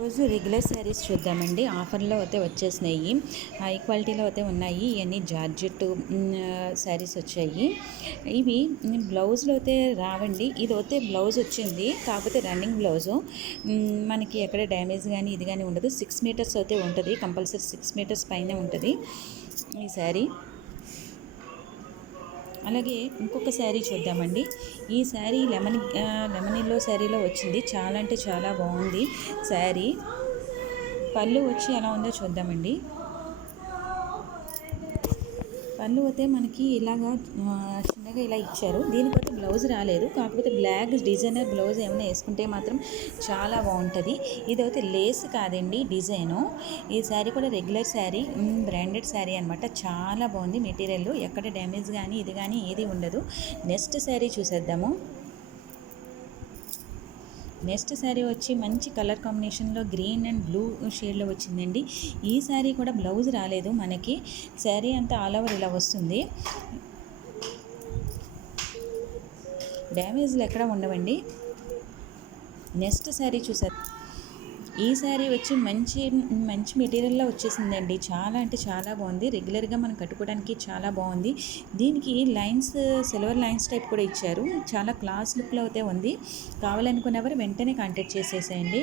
రోజు రెగ్యులర్ శారీస్ చూద్దామండి. ఆఫర్లో అయితే వచ్చేసినాయి, హై క్వాలిటీలో అయితే ఉన్నాయి. ఇవన్నీ జార్జెట్ శారీస్ వచ్చాయి. ఇవి బ్లౌజ్లో అయితే రావండి. ఇది అయితే బ్లౌజ్ వచ్చింది, కాకపోతే రన్నింగ్ బ్లౌజు. మనకి ఎక్కడ డ్యామేజ్ కానీ ఇది కానీ ఉండదు. 6 మీటర్స్ అయితే ఉంటుంది, కంపల్సరీ 6 మీటర్స్ పైన ఉంటుంది ఈ శారీ. అలాగే ఇంకొక శారీ చూద్దామండి. ఈ శారీ లెమన్ ఎల్లో శారీలో వచ్చింది. చాలా అంటే చాలా బాగుంది శారీ. పళ్ళు వచ్చి ఎలా ఉందో చూద్దామండి. పళ్ళు అయితే మనకి ఇలాగా చిన్నగా ఇలా ఇచ్చారు. దీనికైతే బ్లౌజ్ రాలేదు, కాకపోతే బ్లాక్ డిజైనర్ బ్లౌజ్ ఏమైనా వేసుకుంటే మాత్రం చాలా బాగుంటుంది. ఇదైతే లేస్ కాదండి, డిజైను. ఈ శారీ కూడా రెగ్యులర్ శారీ, బ్రాండెడ్ శారీ అనమాట. చాలా బాగుంది మెటీరియల్, ఎక్కడ డ్యామేజ్ కానీ ఇది కానీ ఏది ఉండదు. నెక్స్ట్ శారీ చూసేద్దాము. నెక్స్ట్ శారీ వచ్చి మంచి కలర్ కాంబినేషన్లో గ్రీన్ అండ్ బ్లూ షేడ్లో వచ్చిందండి. ఈ శారీ కూడా బ్లౌజ్ రాలేదు మనకి. శారీ అంతా ఆల్ ఓవర్ ఇలా వస్తుంది. డ్యామేజ్లు ఎక్కడ ఉండవండి. నెక్స్ట్ శారీ చూసారు. ఈ శారీ వచ్చి మంచి మెటీరియల్లో వచ్చేసిందండి. చాలా అంటే చాలా బాగుంది. రెగ్యులర్గా మనం కట్టుకోవడానికి చాలా బాగుంది. దీనికి లైన్స్, సిల్వర్ లైన్స్ టైప్ కూడా ఇచ్చారు. చాలా క్లాస్ లుక్లో అయితే ఉంది. కావాలనుకున్నవారు వెంటనే కాంటాక్ట్ చేసేసేయండి.